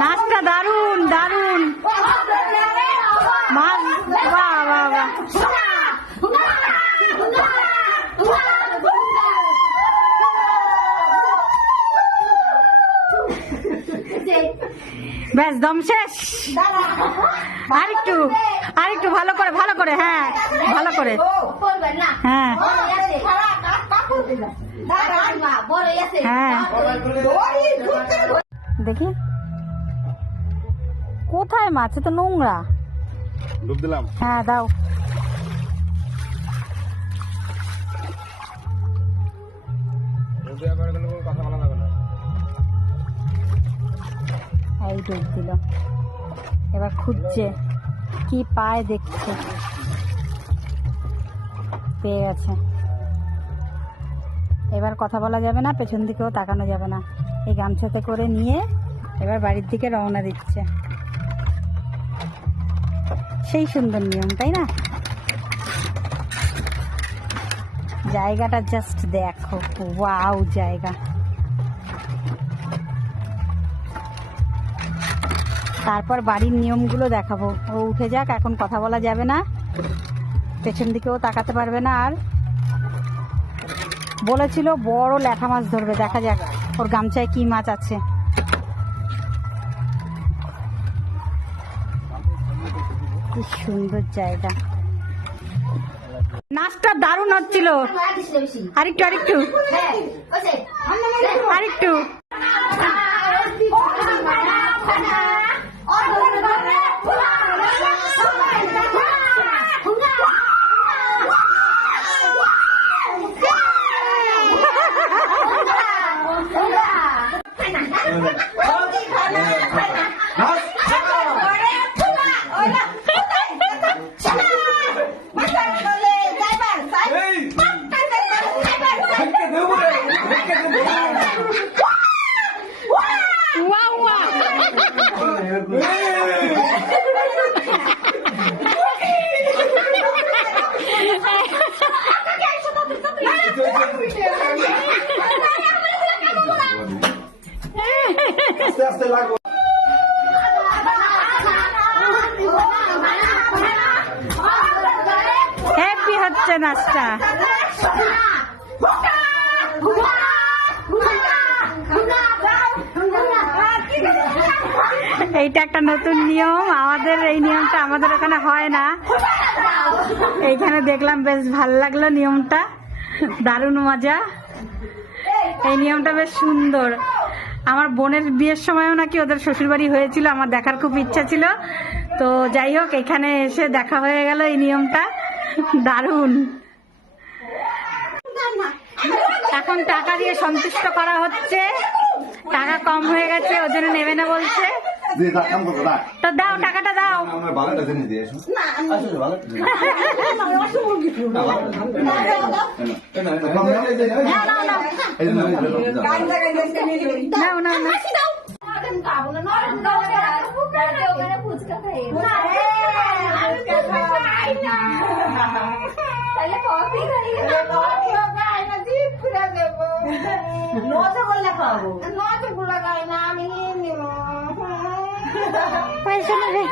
নাচটা দারুন দারুন। মাছ, বাহ বাহ বাহ। ব্যাস দম শেষ। আরেকটু আরেকটু ভালো করে ভালো করে, হ্যাঁ ভালো করে, হ্যাঁ হ্যাঁ। দেখি কোথায় মাছ, তো নোংরা। ডুব দিলাম, হ্যাঁ দাও। কথা বলা যাবে না। এই ডুব দিল, এবার খুঁজছে কি পায়, দেখছে পেয়ে গেছে। এবার কথা বলা যাবে না, পেছন দিকেও তাকানো যাবে না। এই গামছাতে করে নিয়ে এবার বাড়ির দিকে রওনা দিচ্ছে। সেই সুন্দর নিয়ম, তাই না? জায়গাটা জাস্ট দেখো, ওয়াও জায়গা। তারপর বাড়ির নিয়মগুলো দেখাবো। ও উঠে যাক, এখন কথা বলা যাবে না, পেছন দিকেও তাকাতে পারবে না। আর বলেছিল বড় ল্যাঠা মাছ ধরবে, দেখা যাক ওর গামছায় কি মাছ আছে। কি সুন্দর জায়গা, নাচটা দারুণ হচ্ছিল। আরেকটু আরেকটু আরেকটু। হ্যাপি হচ্ছে নাচটা। এইটা একটা নতুন নিয়ম আমাদের, এই নিয়মটা আমাদের ওখানে হয় না। এইখানে দেখলাম, বেশ ভালো লাগলো নিয়মটা, দারুণ মজা। এই নিয়মটা বেশ সুন্দর। আমার বোনের বিয়ের সময়ও নাকি ওদের শ্বশুরবাড়ি হয়েছিল, আমার দেখার খুব ইচ্ছা ছিল। তো যাই হোক, এখানে এসে দেখা হয়ে গেল এই নিয়মটা, দারুণ। এখন টাকা দিয়ে সন্তুষ্ট করা হচ্ছে, টাকা কম হয়ে গেছে ওই জন্য নেবে না বলছে। তো দাও, টাকাটা দাও। নাও নাও নাও। পয়সা নেবে।